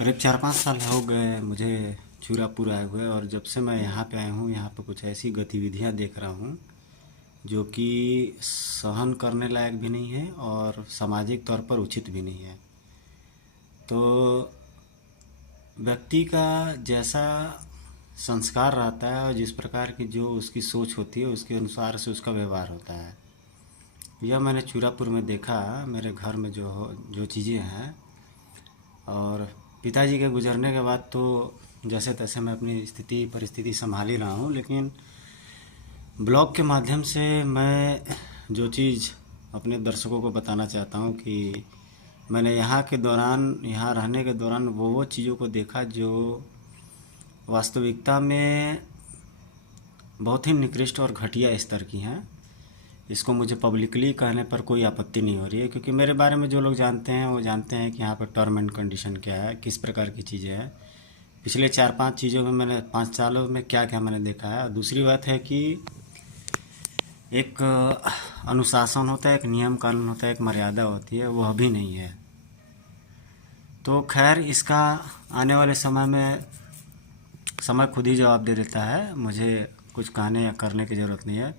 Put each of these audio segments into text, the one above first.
करीब 4-5 साल हो गए मुझे चूरापुर आए हुए, और जब से मैं यहाँ पे आया हूँ यहाँ पे कुछ ऐसी गतिविधियाँ देख रहा हूँ जो कि सहन करने लायक भी नहीं है और सामाजिक तौर पर उचित भी नहीं है। तो व्यक्ति का जैसा संस्कार रहता है और जिस प्रकार की जो उसकी सोच होती है उसके अनुसार से उसका व्यवहार होता है। यह मैंने चूरापुर में देखा। मेरे घर में जो चीज़ें हैं, और पिताजी के गुजरने के बाद तो जैसे तैसे मैं अपनी परिस्थिति संभाल ही रहा हूँ, लेकिन ब्लॉग के माध्यम से मैं जो चीज़ अपने दर्शकों को बताना चाहता हूँ कि मैंने यहाँ रहने के दौरान वो चीज़ों को देखा जो वास्तविकता में बहुत ही निकृष्ट और घटिया स्तर की हैं। इसको मुझे पब्लिकली कहने पर कोई आपत्ति नहीं हो रही है, क्योंकि मेरे बारे में जो लोग जानते हैं वो जानते हैं कि यहाँ पर टर्म एंड कंडीशन क्या है, किस प्रकार की चीज़ें हैं। पिछले 4-5 चीज़ों में मैंने 5 सालों में क्या क्या मैंने देखा है। और दूसरी बात है कि एक अनुशासन होता है, एक नियम कानून होता है, एक मर्यादा होती है, वह भी नहीं है। तो खैर, इसका आने वाले समय में समय खुद ही जवाब दे देता है। मुझे कुछ कहने या करने की ज़रूरत नहीं है।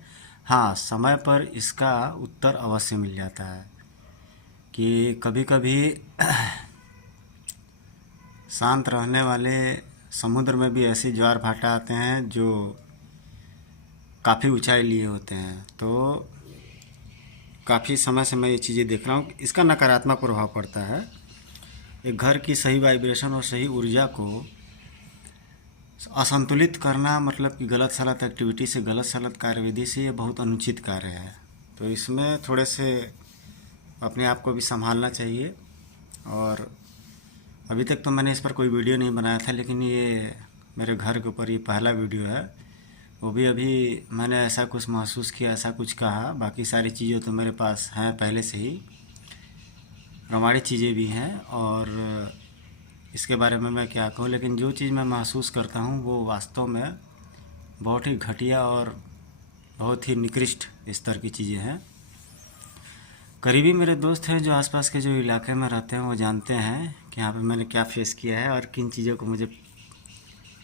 हाँ, समय पर इसका उत्तर अवश्य मिल जाता है कि कभी कभी शांत रहने वाले समुद्र में भी ऐसे ज्वार भाटा आते हैं जो काफ़ी ऊंचाई लिए होते हैं। तो काफ़ी समय से मैं ये चीज़ें देख रहा हूँ, इसका नकारात्मक प्रभाव पड़ता है। एक घर की सही वाइब्रेशन और सही ऊर्जा को असंतुलित करना, मतलब कि गलत सलत एक्टिविटी से, गलत सलत कार्यविधि से, ये बहुत अनुचित कार्य है। तो इसमें थोड़े से अपने आप को भी संभालना चाहिए। और अभी तक तो मैंने इस पर कोई वीडियो नहीं बनाया था, लेकिन ये मेरे घर के ऊपर ये पहला वीडियो है। वो भी अभी मैंने ऐसा कुछ महसूस किया, ऐसा कुछ कहा। बाकी सारी चीज़ें तो मेरे पास हैं पहले से ही, प्रमाणित चीज़ें भी हैं, और इसके बारे में मैं क्या कहूँ। लेकिन जो चीज़ मैं महसूस करता हूँ वो वास्तव में बहुत ही घटिया और बहुत ही निकृष्ट स्तर की चीज़ें हैं। करीबी मेरे दोस्त हैं जो आसपास के जो इलाके में रहते हैं वो जानते हैं कि यहाँ पे मैंने क्या फेस किया है और किन चीज़ों को मुझे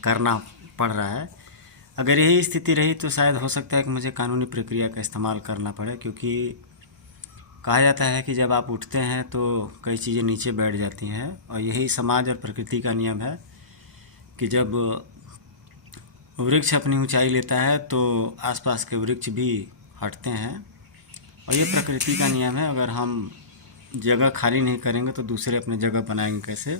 करना पड़ रहा है। अगर यही स्थिति रही तो शायद हो सकता है कि मुझे कानूनी प्रक्रिया का इस्तेमाल करना पड़े, क्योंकि कहा जाता है कि जब आप उठते हैं तो कई चीज़ें नीचे बैठ जाती हैं, और यही समाज और प्रकृति का नियम है कि जब वृक्ष अपनी ऊंचाई लेता है तो आसपास के वृक्ष भी हटते हैं, और ये प्रकृति का नियम है। अगर हम जगह खाली नहीं करेंगे तो दूसरे अपनी जगह बनाएंगे कैसे।